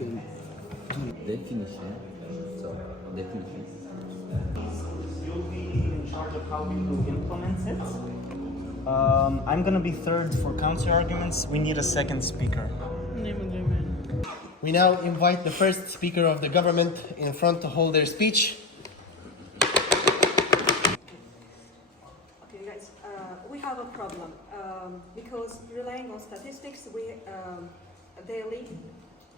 can do definition. So definition. You'll be in charge of how we will implement it. I'm gonna be third for counter arguments. We need a second speaker. We now invite the first speaker of the government in front to hold their speech. Okay, guys, we have a problem because relying on statistics, we daily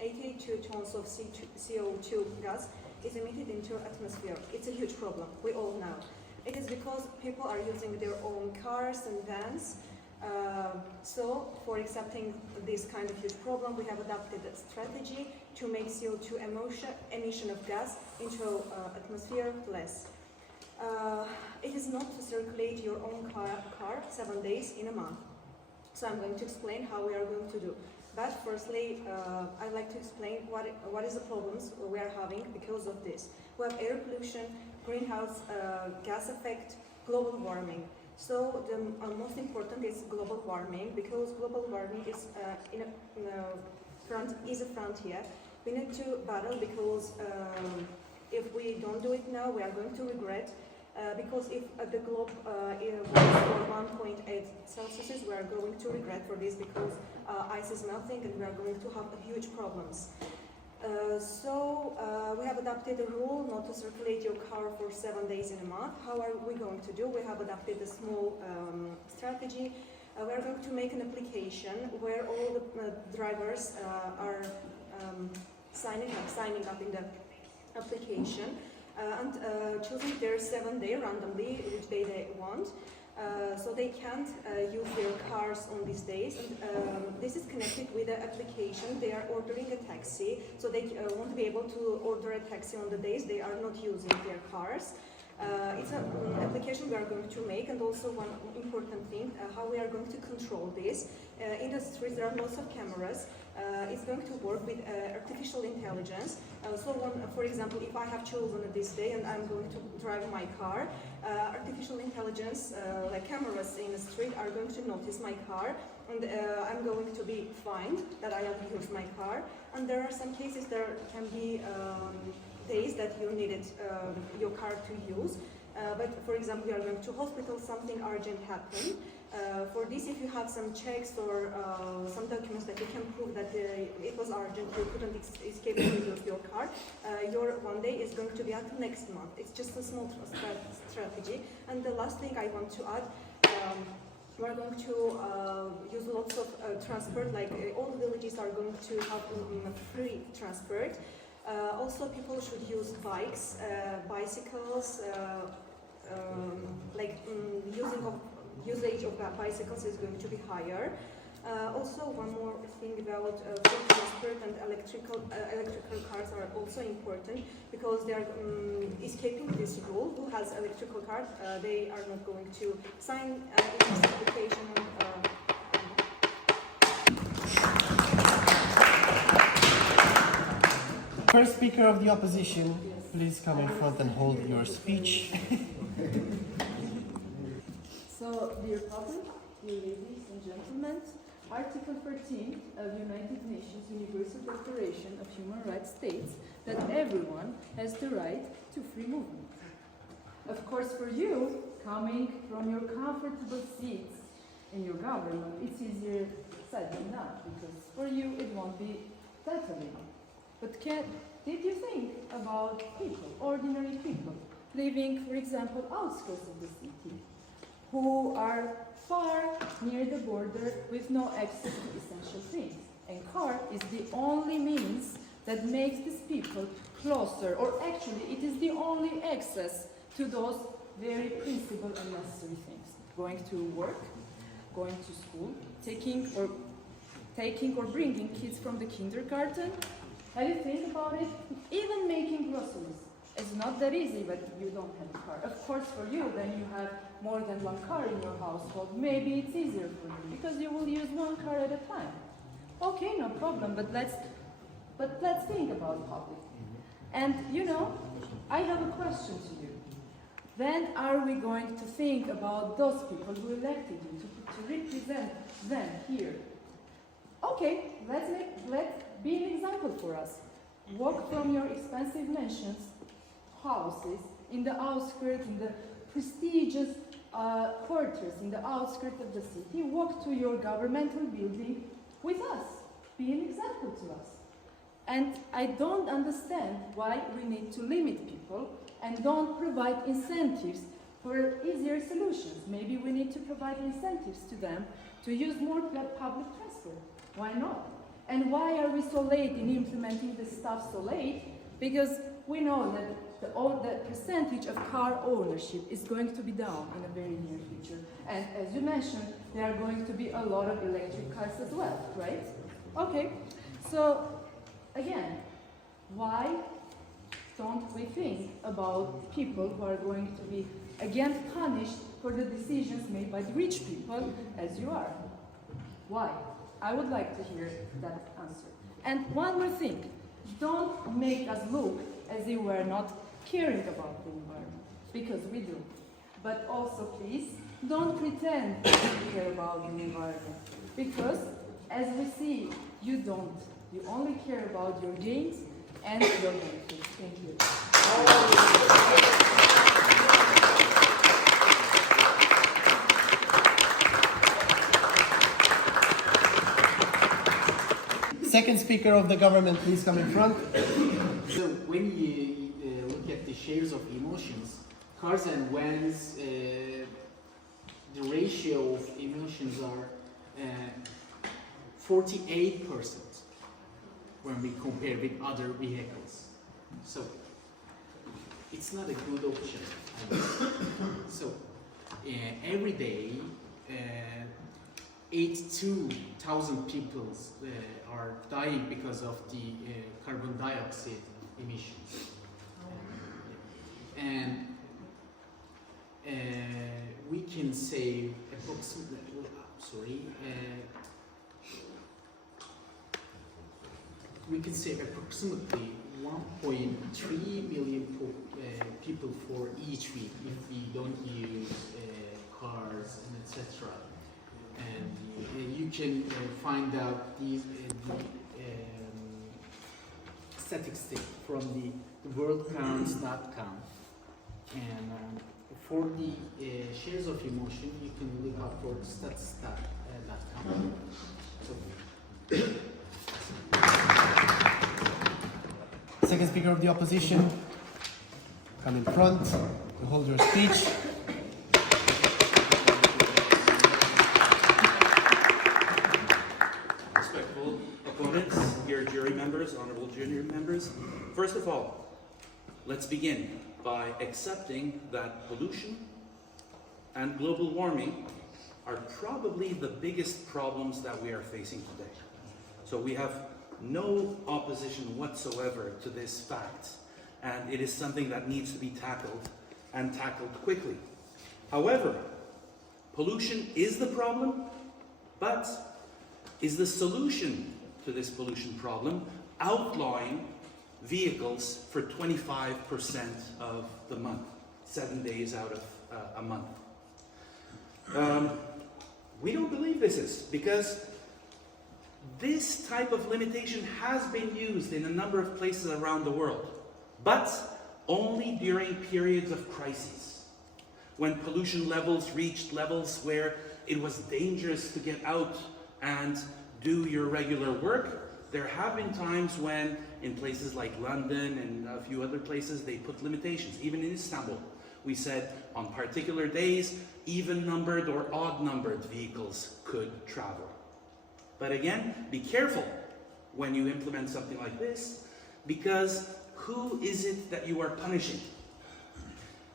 82 tons of CO2 gas is emitted into atmosphere. It's a huge problem. We all know. It is because people are using their own cars and vans. So, for accepting this kind of huge problem, we have adopted a strategy to make CO2 emission of gas into atmosphere less. It is not to circulate your own car 7 days in a month. So I'm going to explain how we are going to do. But firstly, I'd like to explain what is the problems we are having because of this. We have air pollution, greenhouse gas effect, global warming. So the most important is global warming, because global warming is a frontier. We need to battle, because if we don't do it now, we are going to regret. Because if the globe warms for 1.8 Celsius, we are going to regret for this, because ice is melting and we are going to have huge problems. We have adopted a rule not to circulate your car for 7 days in a month. How are we going to do? We have adopted a small strategy. We are going to make an application where all the drivers are signing up in the application and choosing their 7-day randomly, which day they want. So they can't use their cars on these days, and this is connected with the application. They are ordering a taxi, so they won't be able to order a taxi on the days they are not using their cars. It's an application we are going to make, and also one important thing, how we are going to control this. In the streets there are lots of cameras. It's going to work with artificial intelligence. For example, if I have chosen this day and I'm going to drive my car, artificial intelligence, like cameras in the street, are going to notice my car, and I'm going to be fined that I have used my car. And there are some cases there can be days that you needed your car to use. But for example, you are going to hospital, something urgent happened. For this, if you have some checks or some documents that you can prove that it was urgent, you couldn't escape to use your car, your 1 day is going to be until next month. It's just a small strategy. And the last thing I want to add, we're going to use lots of transport, like all villages are going to have free transport. Also, people should use bikes, bicycles, usage of bicycles is going to be higher. Also, one more thing about food transport and electrical cars are also important, because they are escaping this rule. Who has electrical car, they are not going to sign this application. First speaker of the opposition, please come in front and hold your speech. So, dear public, dear ladies and gentlemen, Article 13 of United Nations Universal Declaration of Human Rights states that everyone has the right to free movement. Of course, for you, coming from your comfortable seats in your government, it's easier said than done, because for you it won't be that available. But did you think about people, ordinary people, living, for example, outskirts of the city, who are far near the border with no access to essential things? And car is the only means that makes these people closer, or actually it is the only access to those very principal and necessary things. Going to work, going to school, taking or bringing kids from the kindergarten. Have you think about it? Even making groceries. It's not that easy, but you don't have a car. Of course, for you, then you have more than one car in your household. Maybe it's easier for you, because you will use one car at a time. Okay, no problem, but let's think about public. And you know, I have a question to you. When are we going to think about those people who elected you to represent them here? Okay, let's be an example for us. walk from your expensive mansions, houses, in the outskirts, in the prestigious quarters, in the outskirts of the city, walk to your governmental building with us. Be an example to us. And I don't understand why we need to limit people and don't provide incentives for easier solutions. Maybe we need to provide incentives to them to use more public transport. Why not? And why are we so late in implementing this stuff so late? Because we know that the percentage of car ownership is going to be down in a very near future. And as you mentioned, there are going to be a lot of electric cars as well, right? Okay, so again, why don't we think about people who are going to be again punished for the decisions made by the rich people as you are? Why? I would like to hear that answer. And one more thing, don't make us look as if we're not caring about the environment, because we do. But also please, don't pretend that you care about the environment, because as we see, you don't. You only care about your gains and your benefits. Thank you. Second speaker of the government, please come in front. So when you look at the shares of emotions, cars and vans, the ratio of emissions are 48% when we compare with other vehicles. So it's not a good option, I guess. So every day, 82,000 people are dying because of the carbon dioxide emissions. And we can save approximately, we can save approximately 1.3 million people for each week if we don't use cars and etc. And you can find out these statistics from the worldcounts.com. And for the shares of emotion, you can look up for stats.com. Second speaker of the opposition, come in front to hold your speech. Respectful opponents, dear jury members, honorable jury members. First of all, let's begin by accepting that pollution and global warming are probably the biggest problems that we are facing today. So we have no opposition whatsoever to this fact, and it is something that needs to be tackled and tackled quickly. However, pollution is the problem, but is the solution to this pollution problem outlawing vehicles for 25% of the month, 7 days out of a month? We don't believe this is, because this type of limitation has been used in a number of places around the world, but only during periods of crises, when pollution levels reached levels where it was dangerous to get out and do your regular work. There have been times when, in places like London and a few other places, they put limitations. Even in Istanbul, we said on particular days, even-numbered or odd-numbered vehicles could travel. But again, be careful when you implement something like this, because who is it that you are punishing?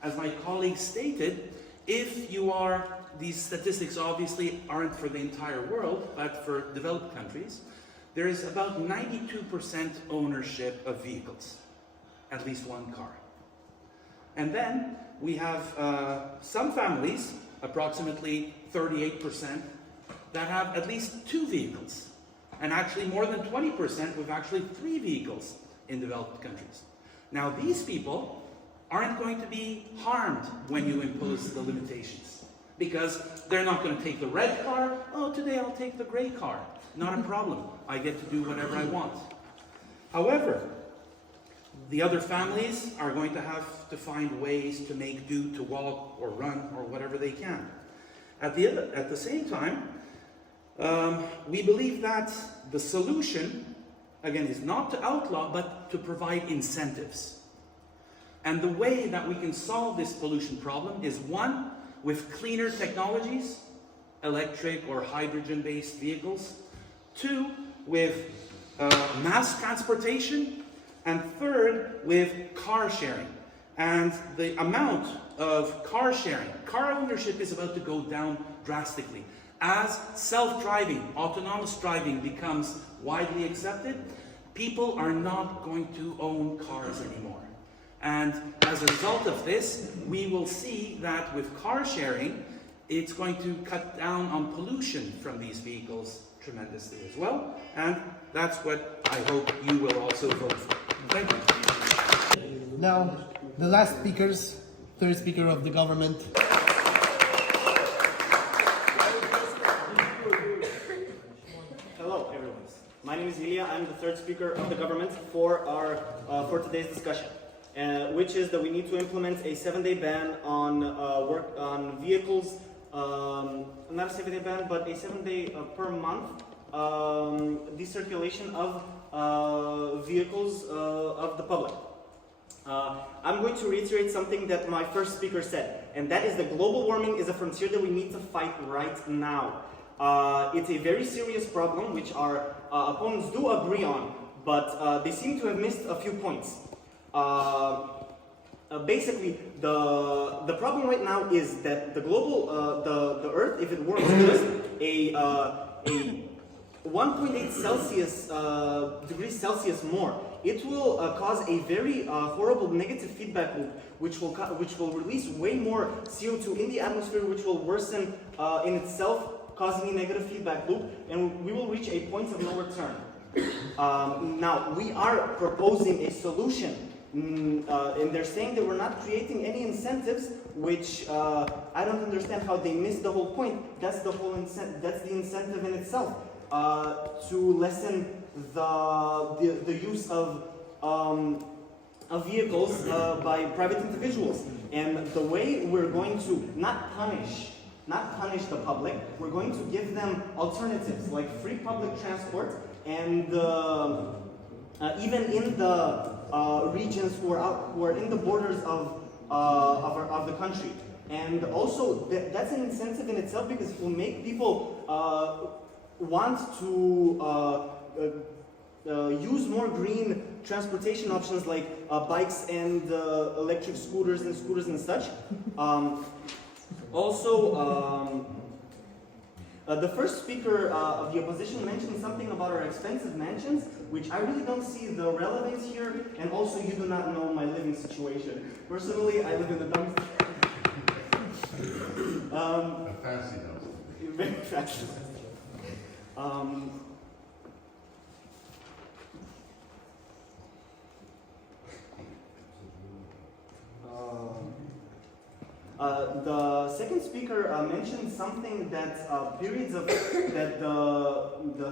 As my colleague stated, if you are, these statistics obviously aren't for the entire world, but for developed countries, there is about 92% ownership of vehicles, at least one car. And then we have some families, approximately 38%, that have at least 2 vehicles. And actually more than 20% with actually 3 vehicles in developed countries. Now these people aren't going to be harmed when you impose the limitations, because they're not going to take the red car. Oh, today I'll take the gray car. Not a problem. I get to do whatever I want. However, the other families are going to have to find ways to make do, to walk or run or whatever they can. At the same time, we believe that the solution, again, is not to outlaw, but to provide incentives. And the way that we can solve this pollution problem is, one, with cleaner technologies, electric or hydrogen-based vehicles, two, with mass transportation, and third, with car sharing. And the amount of car sharing, car ownership is about to go down drastically. As self-driving, autonomous driving becomes widely accepted, people are not going to own cars anymore. And as a result of this, we will see that with car sharing, it's going to cut down on pollution from these vehicles tremendously as well. And that's what I hope you will also vote for. Thank you. Now, the last speakers, third speaker of the government. Hello, everyone. My name is Ilya. I'm the third speaker of the government for today's discussion, which is that we need to implement a 7-day ban on work on vehicles. Not a 7-day ban, but a 7-day per month decirculation of vehicles of the public. I'm going to reiterate something that my first speaker said, and that is that global warming is a frontier that we need to fight right now. It's a very serious problem, which our opponents do agree on, but they seem to have missed a few points. Basically, the problem right now is that the global, the Earth, if it warms just a 1.8 Celsius degrees Celsius more, it will cause a very horrible negative feedback loop, which will release way more CO2 in the atmosphere, which will worsen in itself, causing a negative feedback loop, and we will reach a point of no return. Now, we are proposing a solution, and they're saying that we're not creating any incentives, which I don't understand how they missed the whole point. That's the whole that's the incentive in itself, to lessen the use of vehicles by private individuals. And the way we're going to not punish the public, we're going to give them alternatives like free public transport, and even in the regions who are in the borders of the country. And also that's an incentive in itself, because it will make people want to use more green transportation options like bikes and electric scooters and such. The first speaker of the opposition mentioned something about our expensive mansions, which I really don't see the relevance here, and also you do not know my living situation. Personally, I live in a dumpster. A fancy house. Very fancy. The second speaker mentioned something that the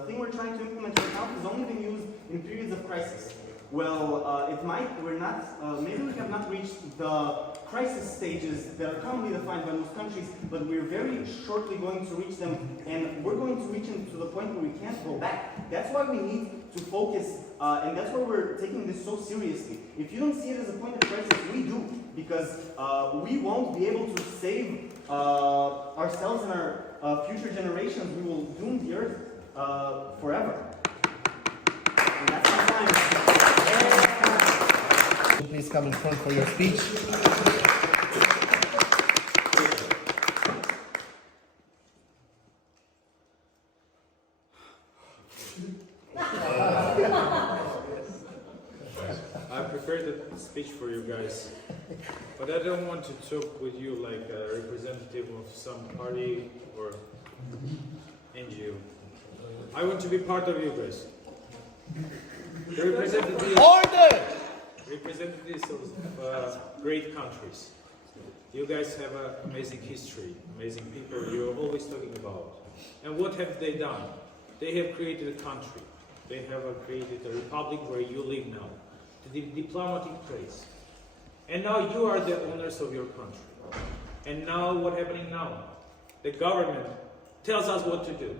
thing we're trying to implement right now has only been used in periods of crisis. Well, maybe we have not reached the crisis stages that are commonly defined by most countries, but we're very shortly going to reach them, and we're going to reach them to the point where we can't go back. That's why we need to focus, and that's why we're taking this so seriously. If you don't see it as a point of crisis, we do, because we won't be able to save ourselves and our future generations. We will doom the earth forever. And that's my time. Please come in front for your speech. I prepared a speech for you guys, but I don't want to talk with you like a representative of some party or NGO. I want to be part of you guys. The representatives of great countries. You guys have an amazing history, amazing people you're always talking about. And what have they done? They have created a country. They have created a republic where you live now. the diplomatic trace. And now you are the owners of your country. And now what happening now? The government tells us what to do.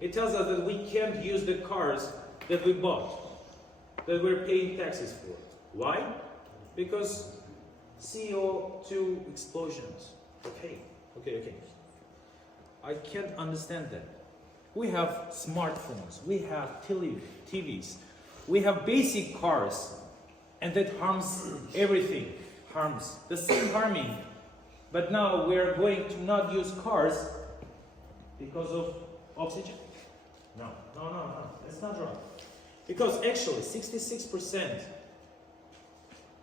It tells us that we can't use the cars that we bought, that we're paying taxes for. Why? Because CO2 explosions. Okay. I can't understand that. We have smartphones, we have TVs, we have basic cars, and that harms everything. Harms. The same harming. But now we are going to not use cars because of oxygen? No. That's not wrong. Because actually 66%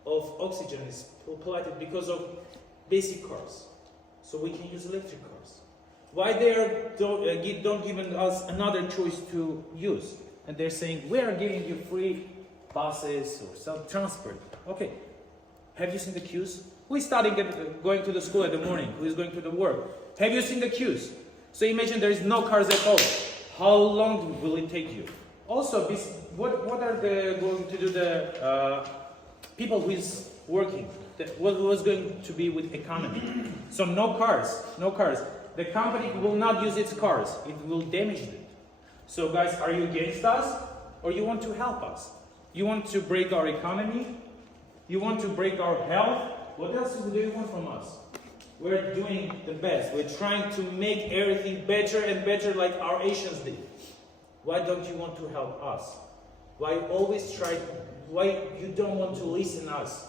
of oxygen is polluted because of basic cars. So we can use electric cars. Why they don't give us another choice to use? And they're saying, we are giving you free buses or some transport. Okay, have you seen the queues? Who is going to the school in the morning? Who is going to the work? Have you seen the queues? So imagine there is no cars at all. How long will it take you? Also, what are they going to do the people who is working? What was going to be with economy? So no cars. The company will not use its cars. It will damage it. So guys, are you against us or you want to help us? You want to break our economy? You want to break our health? What else do you want from us? We're doing the best. We're trying to make everything better and better like our Asians did. Why don't you want to help us? Why you don't want to listen to us?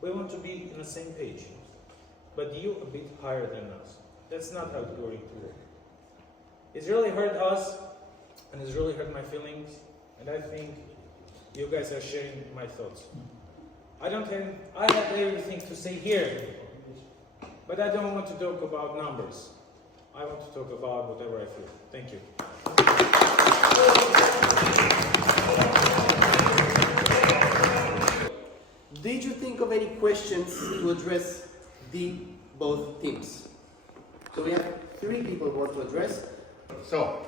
We want to be on the same page. But you a bit higher than us. That's not how it's going to work. It's really hurt us, and it's really hurt my feelings, and I think you guys are sharing my thoughts. I have everything to say here, but I don't want to talk about numbers. I want to talk about whatever I feel. Thank you. Did you think of any questions to address both teams? So we have 3 people who want to address. So,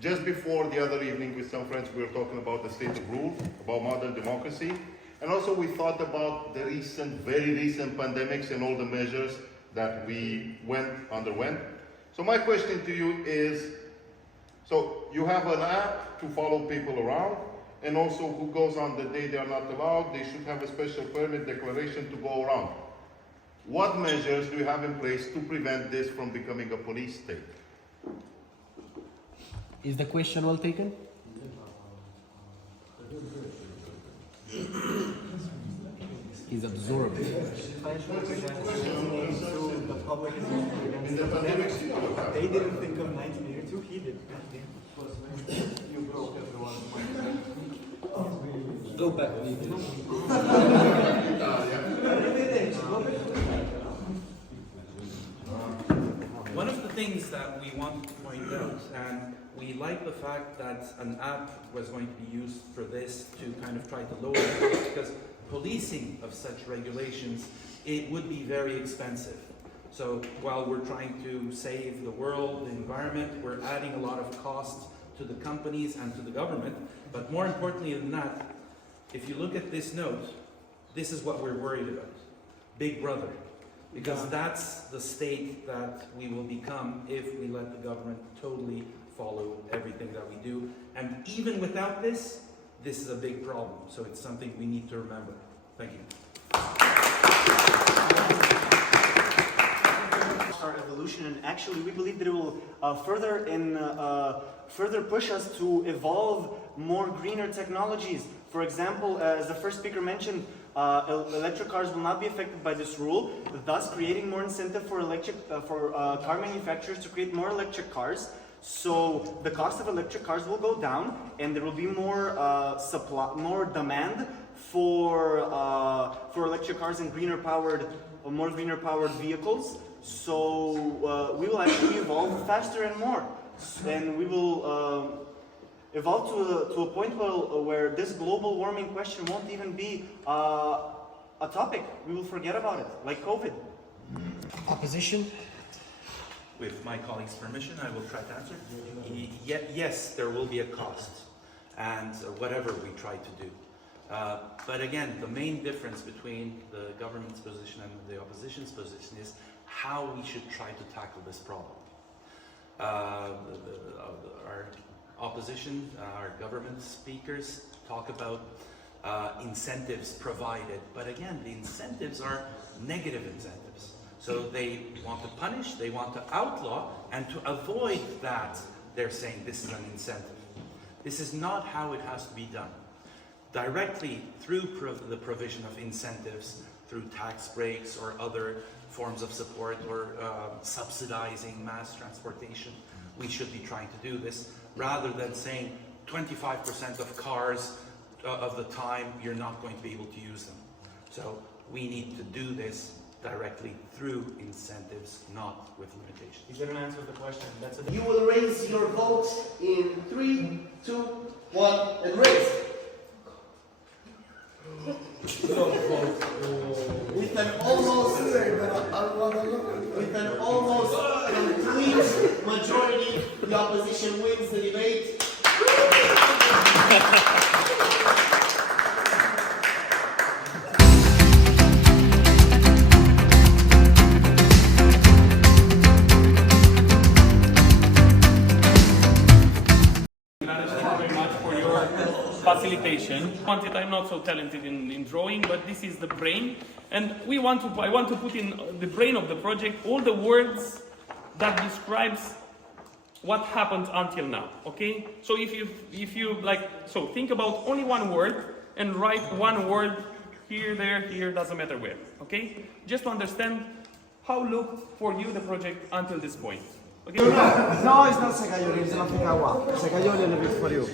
just before the other evening with some friends, we were talking about the state of rule, about modern democracy, and also we thought about the very recent pandemics and all the measures that we underwent. So my question to you is, so you have an app to follow people around, and also who goes on the day they are not allowed, they should have a special permit declaration to go around. What measures do you have in place to prevent this from becoming a police state? Is the question well taken? He's absorbed. The public is In the pandemic situation. They didn't think of 1982, he did. You broke everyone. Go back. One of the things that we want to point out, and we like the fact that an app was going to be used for this to kind of try to lower the cost, because policing of such regulations, it would be very expensive. So while we're trying to save the world, the environment, we're adding a lot of costs to the companies and to the government. But more importantly than that, if you look at this note, this is what we're worried about. Big Brother. Because that's the state that we will become if we let the government totally follow everything that we do. And even without this, this is a big problem. So it's something we need to remember. Thank you. Our evolution, and actually we believe that it will further push us to evolve more greener technologies. For example, as the first speaker mentioned, electric cars will not be affected by this rule, thus creating more incentive for car manufacturers to create more electric cars. So the cost of electric cars will go down, and there will be more more demand for electric cars and more greener powered vehicles. So we will actually evolve faster and more, and we will evolve to a point where this global warming question won't even be a topic. We will forget about it, like COVID. Opposition? With my colleague's permission, I will try to answer. Yes, there will be a cost, and whatever we try to do. But again, the main difference between the government's position and the opposition's position is how we should try to tackle this problem. Our opposition, our government speakers talk about incentives provided, but again, the incentives are negative incentives. So they want to punish, they want to outlaw, and to avoid that, they're saying this is an incentive. This is not how it has to be done. Directly through the provision of incentives, through tax breaks or other forms of support, or subsidizing mass transportation, we should be trying to do this, rather than saying 25% of cars of the time you're not going to be able to use them. So we need to do this directly through incentives, not with limitations. You didn't answer the question. That's You will raise your votes in 3, 2, 1, and raise. With an almost complete majority, the opposition wins the debate. Very much for your facilitation. I'm not so talented in drawing, but this is the brain, and I want to put in the brain of the project all the words that describes what happened until now. Okay, so if you like, so think about only one word and write one word here, there, here, doesn't matter where. Okay, just to understand how looked for you the project until this point. Okay. No, it's not Secayoli, it's not Africa. Secayoli, for you.